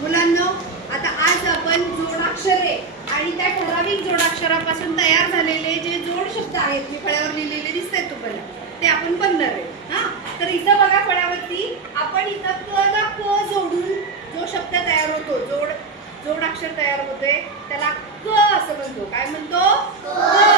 मुलांनो, आता आज आपण जोडाक्षरे आणि त्या ठराविक जोडाक्षरापासून तयार झालेले जे जोड शब्द आहेत, मी फळ्यावर लिहिलेले दिसतात तुम्हाला, ते आपण बनणार आहे. हा, तर इथं बघा फळ्यावरती आपण इथं क ला क जोडून जो शब्द तयार होतो, जोडाक्षर तयार होते, त्याला क असं म्हणतो. काय म्हणतो? क.